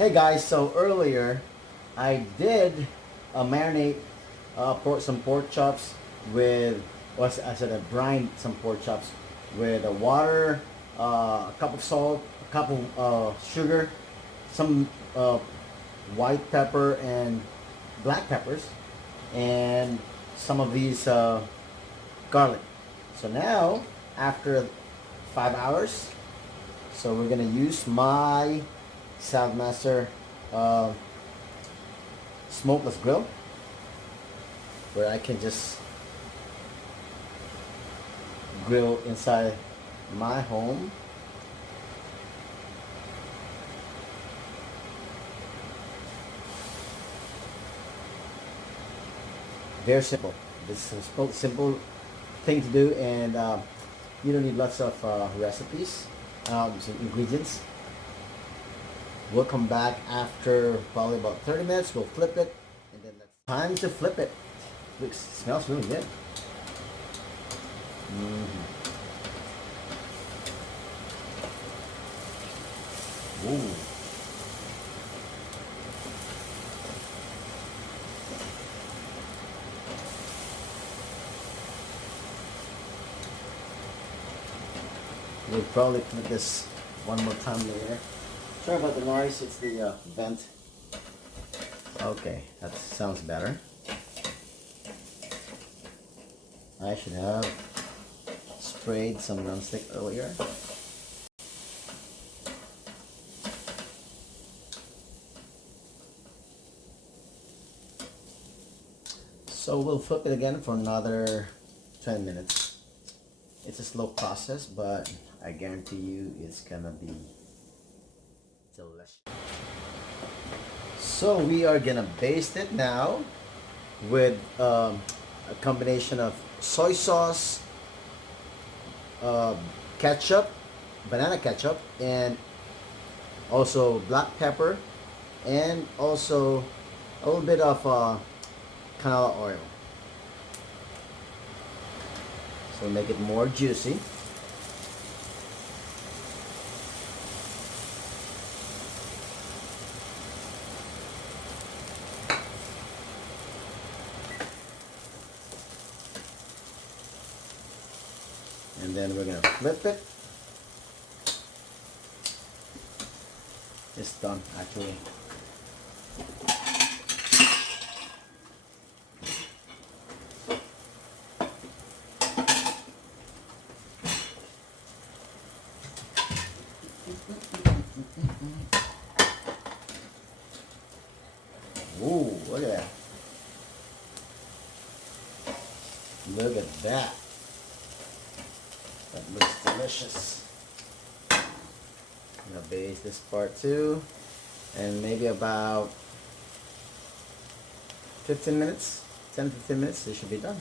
Hey guys, so earlier I did marinate some pork chops with, I said I brined some pork chops with water, a cup of salt, a cup of sugar, some white pepper and black peppers, and some of these garlic. So now, after 5 hours, so we're gonna use my Saltmaster uh, smokeless grill, where I can just grill inside my home. Very simple. This is a simple thing to do, and you don't need lots of recipes, some ingredients. We'll come back after probably about 30 minutes. We'll flip it, and then it's time to flip it. Looks, smells really good. Ooh. We'll probably flip this one more time later. Sorry about the noise, it's the vent. Okay, that sounds better. I should have sprayed some nonstick earlier. So we'll flip it again for another 10 minutes. It's a slow process, but I guarantee you it's gonna be delicious. So we are gonna baste it now with a combination of soy sauce, ketchup, banana ketchup, and also black pepper, and also a little bit of canola oil. So make it more juicy. And then we're gonna flip it. It's done actually. Ooh, look at that. Look at that. That looks delicious. I'm gonna baste this part too, and maybe about 15 minutes, 10-15 minutes, it should be done.